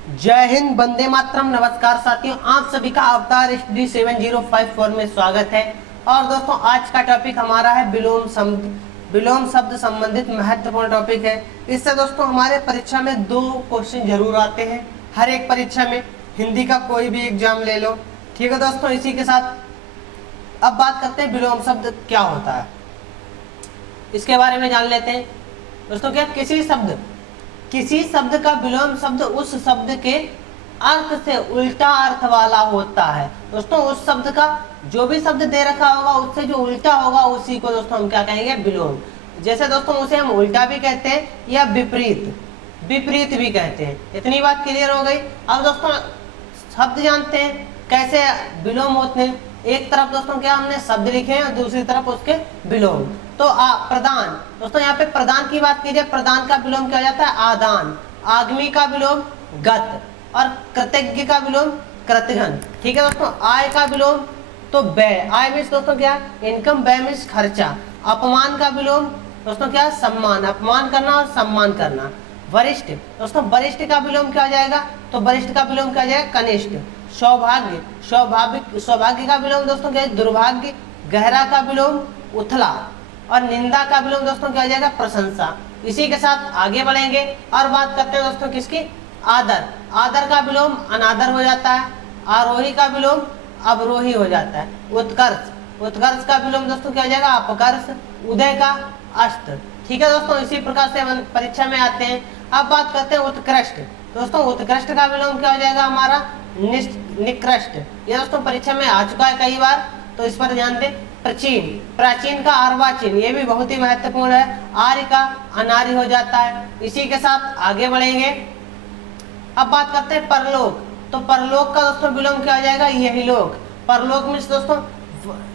जय हिंद, वंदे मातरम। नमस्कार साथियों, आप सभी का अवतार स्टडी 7054 में स्वागत है। और दोस्तों, आज का टॉपिक हमारा है विलोम शब्द संबंधित महत्वपूर्ण टॉपिक है। इससे दोस्तों हमारे परीक्षा में 2 क्वेश्चन जरूर आते हैं, हर एक परीक्षा में। हिंदी का कोई भी एग्जाम ले लो, ठीक है दोस्तों। इसी के साथ अब बात करते हैं विलोम शब्द क्या होता है, इसके बारे में जान लेते हैं दोस्तों। क्या किसी शब्द का विलोम शब्द उस शब्द के अर्थ से उल्टा अर्थ वाला होता है दोस्तों। उस शब्द का जो भी शब्द दे रखा होगा उससे जो उल्टा होगा उसी को दोस्तों हम क्या कहेंगे, विलोम। जैसे दोस्तों उसे हम उल्टा भी कहते हैं या विपरीत भी कहते हैं। इतनी बात क्लियर हो गई। अब दोस्तों शब्द जानते हैं कैसे विलोम होते हैं। एक तरफ दोस्तों क्या हमने शब्द लिखे हैं और दूसरी तरफ उसके विलोम। तो प्रदान दोस्तों, यहाँ पे प्रदान की बात कीजिए। प्रदान का विलोम क्या हो जाता है, आदान। आगमी का विलोम गत, और कृतज्ञ का विलोम कृतघ्न। ठीक है दोस्तों। आय का विलोम तो व्यय। आय मीन्स दोस्तों क्या, इनकम। व्यय मीन्स खर्चा। अपमान का विलोम दोस्तों क्या, सम्मान। अपमान करना और सम्मान करना। वरिष्ठ दोस्तों, वरिष्ठ का विलोम क्या हो जाएगा, तो वरिष्ठ का विलोम क्या हो जाएगा, कनिष्ठ। सौभाग्य का विलोम दोस्तों क्या है, दुर्भाग्य। गहरा का विलोम उथला, और निंदा का विलोम दोस्तों क्या हो जाएगा, प्रशंसा। इसी के साथ आगे बढ़ेंगे और बात करते हैं दोस्तों किसकी, आदर। आदर का विलोम अनादर हो जाता है। आरोही का विलोम अवरोही हो जाता है। उत्कर्ष का विलोम दोस्तों क्या हो जाएगा, अपकर्ष। उदय का अस्त। ठीक है दोस्तों, इसी प्रकार से हम परीक्षा में आते हैं। अब बात करते हैं उत्कृष्ट। दोस्तों उत्कृष्ट का विलोम क्या हो जाएगा हमारा, निकृष्ट। ये दोस्तों परीक्षा में आ चुका है कई बार, तो इस पर ध्यान दें। प्राचीन का अर्वाचीन, ये भी बहुत ही महत्वपूर्ण है। आर्य का अनार्य हो जाता है। इसी के साथ आगे बढ़ेंगे। अब बात करते हैं परलोक। तो परलोक का दोस्तों विलोम क्या हो जाएगा, यही लोक। परलोक में दोस्तों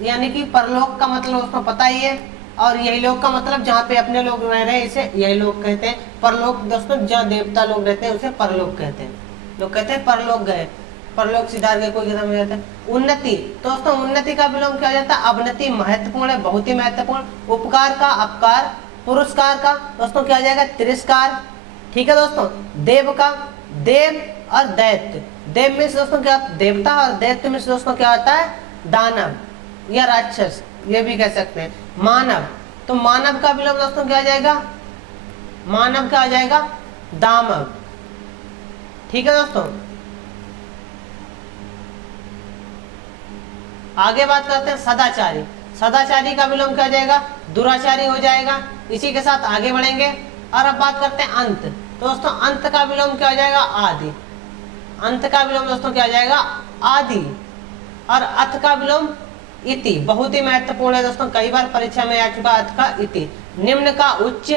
यानी कि परलोक का मतलब दोस्तों पता ही है, और यही लोक का मतलब जहाँ पे अपने लोग रह रहे हैं इसे यही लोक कहते हैं। परलोक दोस्तों जहाँ देवता लोग रहते हैं उसे परलोक कहते हैं। लोग कहते हैं परलोक गए, परलोक सिधार के कोई खत्म हो जाता है। उन्नति दोस्तों, उन्नति का विलोम क्या हो जाता है, अवनति। महत्वपूर्ण है, बहुत ही महत्वपूर्ण। उपकार का अपकार। पुरस्कार का दोस्तों क्या हो जाएगा, तिरस्कार। ठीक है दोस्तों। देव का देव, और दैत्य। देव में दोस्तों क्या, देवता। और दैत्य में दोस्तों क्या होता है, दानव या राक्षस, ये भी कह सकते हैं। मानव, तो मानव का विलोम दोस्तों क्या हो जाएगा, मानव क्या हो जाएगा, दामव। ठीक है दोस्तों। आगे बात करते हैं सदाचारी। सदाचारी का विलोम क्या हो जाएगा, दुराचारी हो जाएगा। इसी के साथ आगे बढ़ेंगे और अब बात करते हैं अंत। तो दोस्तों अंत का विलोम क्या हो जाएगा, आदि। अंत का विलोम दोस्तों क्या हो जाएगा, आदि। और अथ का विलोम इति, बहुत ही महत्वपूर्ण है दोस्तों, कई बार परीक्षा में आ चुका अथ का इति। निम्न का उच्च।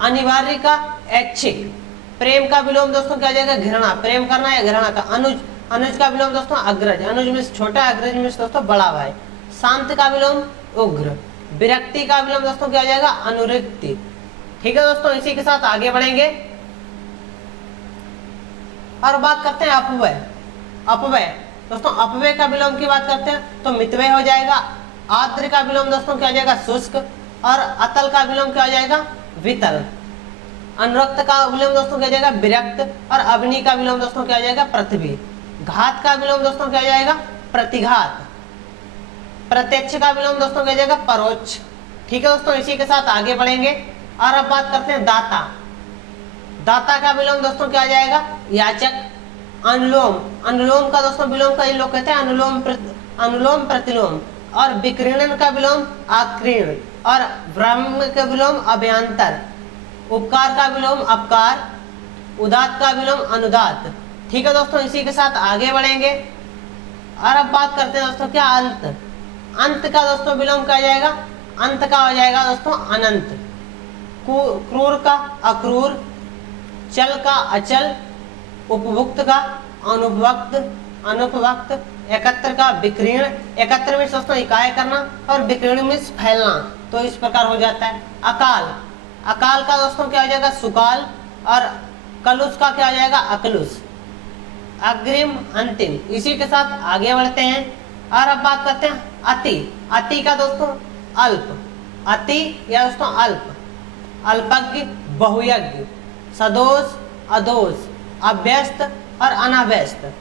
अनिवार्य का ऐच्छिक। प्रेम का विलोम दोस्तों क्या हो जाएगा, घृणा। प्रेम करना या घृणा का। अनुज का विलोम दोस्तों अग्रज। अनुज में छोटा, अग्रज में दोस्तों बड़ा भाई। शांत का विलोम उग्र। विरक्ति का विलोम दोस्तों क्या हो जाएगा, अनुरक्ति। ठीक है दोस्तों, इसी के साथ आगे बढ़ेंगे और बात करते हैं अपव्यय। अपव्यय दोस्तों, अपव्यय का विलोम की बात करते हैं तो मितव्यय हो जाएगा। आर्द्र का विलोम दोस्तों क्या हो जाएगा, शुष्क। और अतल का विलोम क्या हो जाएगा, वितल। अनुरक्त का विलोम दोस्तों क्या हो जाएगा, विरक्त। और अग्नि का विलोम दोस्तों क्या हो जाएगा, पृथ्वी। घात का विलोम दोस्तों क्या हो जाएगा, प्रतिघात। प्रत्यक्ष का विलोम दोस्तों क्या हो जाएगा, परोक्ष। ठीक है दोस्तों, इसी के साथ आगे बढ़ेंगे और अब बात करते हैं दाता। दाता का विलोम दोस्तों क्या हो जाएगा, याचक। अनुलोम, अनुलोम का दोस्तों विलोम का ये लोग कहते हैं अनुलोम प्रतिलोम। और विकीर्णन का विलोम आकीर्ण। और ब्रह्म का विलोम अभ्यंतर। उपकार का विलोम अपकार। उदात का विलोम अनुदात। ठीक है दोस्तों, इसी के साथ आगे बढ़ेंगे और अब बात करते हैं दोस्तों क्या, अंत। अंत का दोस्तों विलोम क्या हो जाएगा, अंत का हो जाएगा दोस्तों अनंत। क्रूर का अक्रूर। चल का अचल। उपभुक्त का अनुपभक्त। एकत्र का विकीर्ण। एकत्र में दोस्तों इकाई करना, और विकीर्ण में फैलना, तो इस प्रकार हो जाता है। अकाल, अकाल का दोस्तों क्या हो जाएगा, सुकाल। और कलुष का क्या हो जाएगा, अकलुष। अग्रिम अंतिम। इसी के साथ आगे बढ़ते हैं और अब बात करते हैं अति। अति का दोस्तों अल्प। अति या दोस्तों अल्प। अल्पज्ञ बहुयज्ञ। सदोष अदोष। अभ्यस्त और अनाभ्यस्त।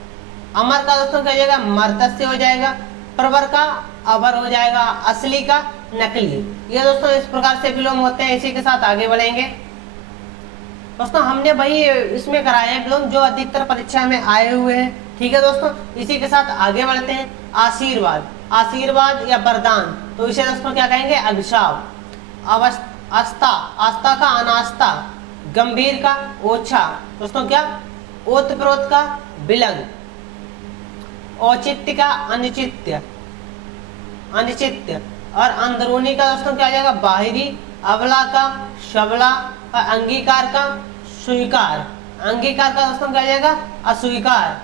अमर का दोस्तों क्या हो जाएगा, मर्तस्य हो जाएगा, प्रवर का अवर हो जाएगा, असली का नकली। ये दोस्तों इस प्रकार से विलोम होते हैं। इसी के साथ आगे बढ़ेंगे दोस्तों। हमने वही इसमें कराए हैं विलोम जो अधिकतर परीक्षा में आए हुए हैं। ठीक है दोस्तों, इसी के साथ आगे बढ़ते हैं। आशीर्वाद, आशीर्वाद या वरदान, तो इसे दोस्तों क्या कहेंगे, अभिशाप। आस्था, आस्था का अनास्था, गंभीर का ओछा, दोस्तों क्या, ओतप्रोत का विलंग, औचित्य का अनिचित्य, अनिचित्य, और अंदरूनी का दोस्तों क्या आ जाएगा, बाहरी, अबला का शबला, और अंगीकार का स्वीकार। अंगीकार का दोस्तों क्या आ जाएगा, अस्वीकार।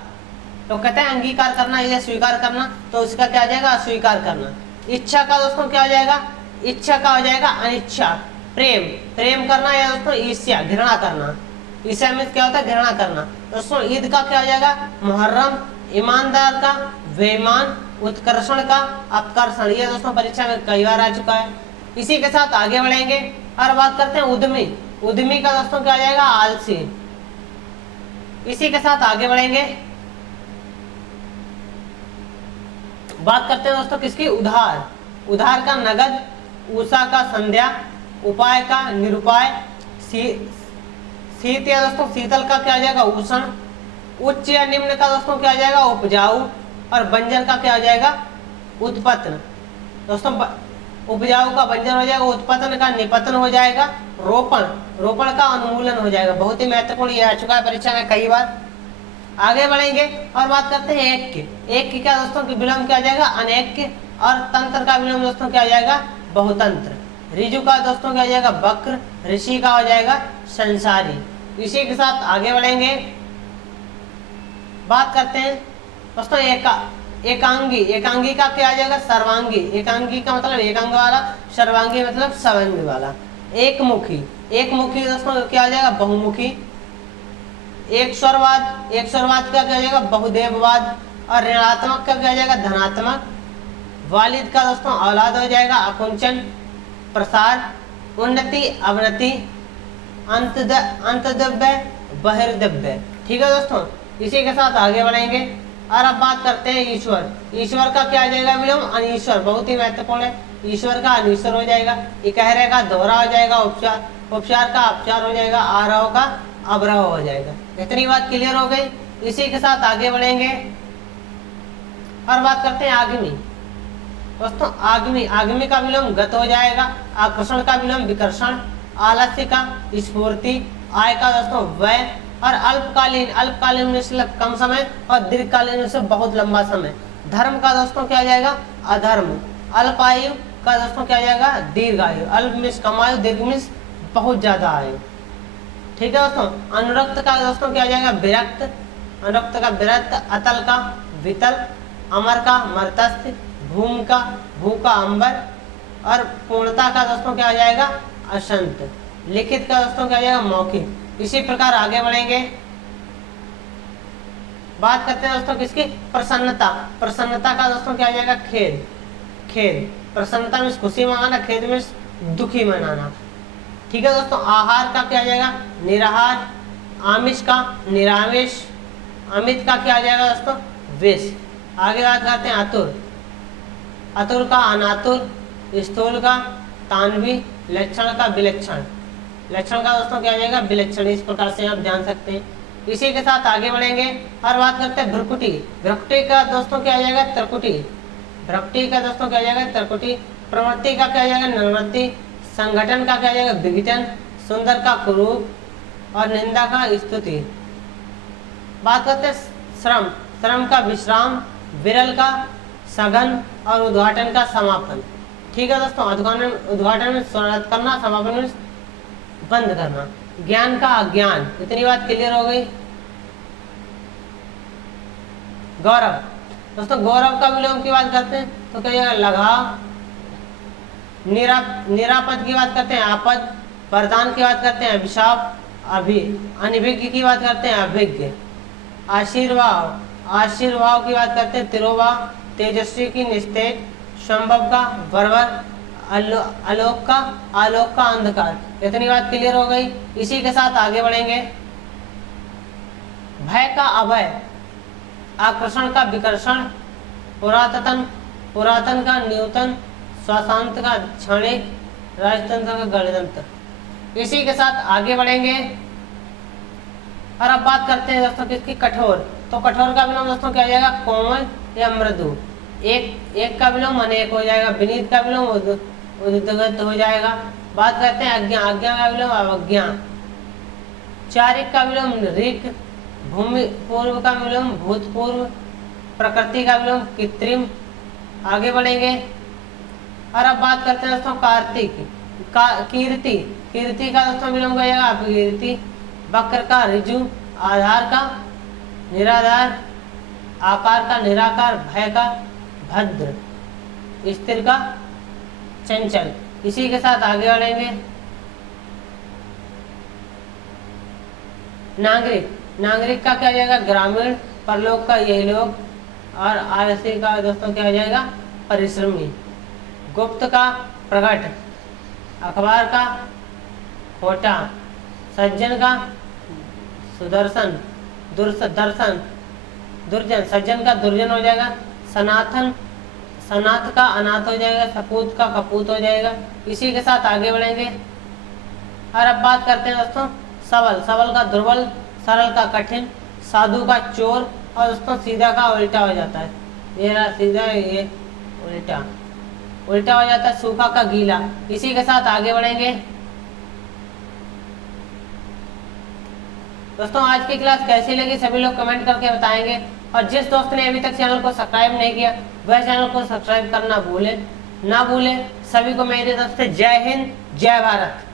तो कहते हैं अंगीकार करना या स्वीकार करना, तो उसका क्या आ जाएगा, अस्वीकार करना। इच्छा का दोस्तों क्या हो जाएगा, इच्छा का हो जाएगा अनिच्छा। प्रेम, प्रेम करना या दोस्तों ईर्ष्या, घृणा करना। ईर्ष्या में क्या होता है, घृणा करना। दोस्तों ईद का क्या हो जाएगा, मुहर्रम। ईमानदार का बेईमान, उत्कर्षण का अपकर्षण। ये दोस्तों परीक्षा में कई बार आ चुका है। इसी के साथ आगे बढ़ेंगे और बात करते हैं उद्यमी। उद्यमी का दोस्तों क्या हो जाएगा, आलसी। इसी के साथ आगे बढ़ेंगे, बात करते हैं दोस्तों किसकी, उधार। उधार का नगद, उषा का संध्या, उपाय का निरुपाय, शीत या दोस्तों शीतल का क्या आ जाएगा, उष्ण। उच्च या निम्न का दोस्तों क्या आ जाएगा, उपजाऊ। और बंजर का क्या हो जाएगा, उत्पतन। दोस्तों उपजाऊ का बंजर हो जाएगा, उत्पतन का निपतन हो जाएगा, रोपण, रोपण का उन्मूलन हो जाएगा। बहुत ही महत्वपूर्ण ये आ चुका है परीक्षा में कई बार। आगे बढ़ेंगे और बात करते हैं ऐक्य। ऐक्य क्या दोस्तों की विलोम क्या आ जाएगा, अनैक्य। और तंत्र का विलोम दोस्तों क्या आ जाएगा, बहुतंत्र। ऋजु का दोस्तों क्या आ जाएगा, वक्र। ऋषि का हो जाएगा संसारी। इसी के साथ आगे बढ़ेंगे, बात करते हैं दोस्तों एकांगी। एकांगी का क्या आ जाएगा, सर्वांगी। एकांगी का मतलब एक अंग वाला, सर्वांगी मतलब सवंगी वाला। एकमुखी, एकमुखी दोस्तों क्या आ जाएगा, बहुमुखी। एक स्वरवाद, एक स्वरवाद का क्या आ जाएगा, बहुदेववाद। और ऋणात्मक का क्या आ जाएगा, धनात्मक। वालिद का दोस्तों औलाद हो जाएगा, अकुंचन। प्रसार, उन्नति, अवनति। अंतद्रव्य, बहिर्द्रव्य। ठीक है दोस्तों, इसी के साथ आगे बढ़ेंगे और अब बात करते हैं ईश्वर। ईश्वर का क्या आ जाएगा विलोम, अनीश्वर। बहुत ही महत्वपूर्ण है। ईश्वर का अनीश्वर हो जाएगा। इकहरे का दोहरा हो जाएगा, उपचार। उपचार का अपचार हो जाएगा, आरोह का अवरोह हो जाएगा। इतनी बात क्लियर हो गई। इसी के साथ आगे बढ़ेंगे और बात करते हैं आगमी। दोस्तों आगमी, आगमी का विलोम गत हो जाएगा। आकर्षण का विलोम विकर्षण। आलस्य का स्फूर्ति। आय का दोस्तों व्यय। और अल्पकालीन, अल्पकालीन में से कम समय और दीर्घकालीन में से बहुत लंबा समय। धर्म का दोस्तों क्या आ जाएगा, अधर्म। अल्पायु का दोस्तों क्या आ जाएगा, दीर्घायु। अल्प में कम आयु, दीर्घ में बहुत ज्यादा आयु। ठीक है दोस्तों। अनुरक्त का दोस्तों क्या आ जाएगा, विरक्त। अनुरक्त का विरक्त। अतल का वितल। अमर का मर्तस्य। भूम का भू का अंबर। और पूर्णता का दोस्तों क्या आ जाएगा, अशंत। लिखित का दोस्तों क्या आ जाएगा, मौखिक। इसी प्रकार आगे बढ़ेंगे, बात करते हैं दोस्तों किसकी, प्रसन्नता। प्रसन्नता का दोस्तों क्या आ जाएगा, खेद। खेद, प्रसन्नता में खुशी मनाना, खेद में दुखी मनाना। ठीक है दोस्तों। आहार का क्या आ जाएगा, निराहार। आमिष का निरामिष। अमित का क्या आ जाएगा दोस्तों, विष। आगे बात करते हैं आतुर। आतुर का अनातुर। स्थूल का तानवी। लक्षण का विलक्षण। लक्षण का दोस्तों क्या आ जाएगा, विलक्षण। इस प्रकार से आप जान सकते हैं। इसी के साथ आगे बढ़ेंगे और बात करते हैं भ्रुकुटी। भ्रुकुटी का दोस्तों क्या आ जाएगा, त्रिकुटी। भ्रुकुटी का दोस्तों क्या आ जाएगा, त्रिकुटी। प्रवृत्ति का क्या आ जाएगा, निवृत्ति। संगठन का क्या आ जाएगा, विघटन। सुंदर का कुरूप। और निंदा का स्तुति। बात करते हैं श्रम। श्रम का विश्राम। विरल का सघन। और उद्घाटन का समापन। ठीक है दोस्तों। उद्घाटन में स्वागत करना, समापन में बंद करना। ज्ञान का अज्ञान। इतनी बात क्लियर हो गई। गौरव। दोस्तों गौरव का विलोम की बात करते हैं तो क्या लगाव। निरापद की बात करते हैं आपद। वरदान की बात करते हैं अभिशाप। अनभिज्ञ की बात करते हैं अभिज्ञ। आशीर्वाद। आशीर्वाद की बात करते हैं तिरोभाव। तेजस्वी की निस्तेज। संभव का बर्बर। आलोक का अंधकार। इतनी बात क्लियर हो गई। इसी के साथ आगे बढ़ेंगे का अभय, आकर्षण का विकर्षण, पुरातन का न्यूतन, स्वाशांत का क्षणिक, राजतंत्र का गणतंत्र। इसी के साथ आगे बढ़ेंगे और अब बात करते हैं दोस्तों किसकी, कठोर। तो कठोर का विलोम दोस्तों क्या हो जाएगा, कोमल या मृदु। एक का विलोम अनेक हो जाएगा, विनीत का विलोम उद्गत हो जाएगा। बात करते हैं आज्ञा, आज्ञा का विलोम अवज्ञा। चारिक का विलोम ऋक, भूमि पूर्व का विलोम भूतपूर्व, प्रकृति का विलोम कृत्रिम। आगे बढ़ेंगे और अब बात करते हैं दोस्तों कार्तिक कीर्ति, कीर्ति का दोस्तों विलोम हो जाएगा अपकीर्ति। वक्र का ऋजु, आधार का निराधार, आकार का निराकार, भय का भद्र, स्थिर का चंचल। इसी के साथ आगे बढ़ेंगे नागरिक, नागरिक का क्या हो जाएगा ग्रामीण, परलोक का यही लोग, और आलसी का दोस्तों क्या हो जाएगा परिश्रमी। गुप्त का प्रकट, अखबार का खोटा, सज्जन का सुदर्शन, दर्शन दुर्जन, सज्जन का दुर्जन हो जाएगा। सनातन, सनात का अनाथ हो जाएगा, सपूत का कपूत हो जाएगा। इसी के साथ आगे बढ़ेंगे और अब बात करते हैं दोस्तों सबल, सबल का दुर्बल, सरल का कठिन, साधु का चोर, और दोस्तों सीधा का उल्टा हो जाता है, ये रहा सीधा, ये उल्टा, उल्टा हो जाता है। सूखा का गीला। इसी के साथ आगे बढ़ेंगे दोस्तों। आज की क्लास कैसी लगी सभी लोग कमेंट करके बताएंगे, और जिस दोस्त ने अभी तक चैनल को सब्सक्राइब नहीं किया वह चैनल को सब्सक्राइब करना ना भूले। सभी को मेरी तरफ से जय हिंद, जय भारत।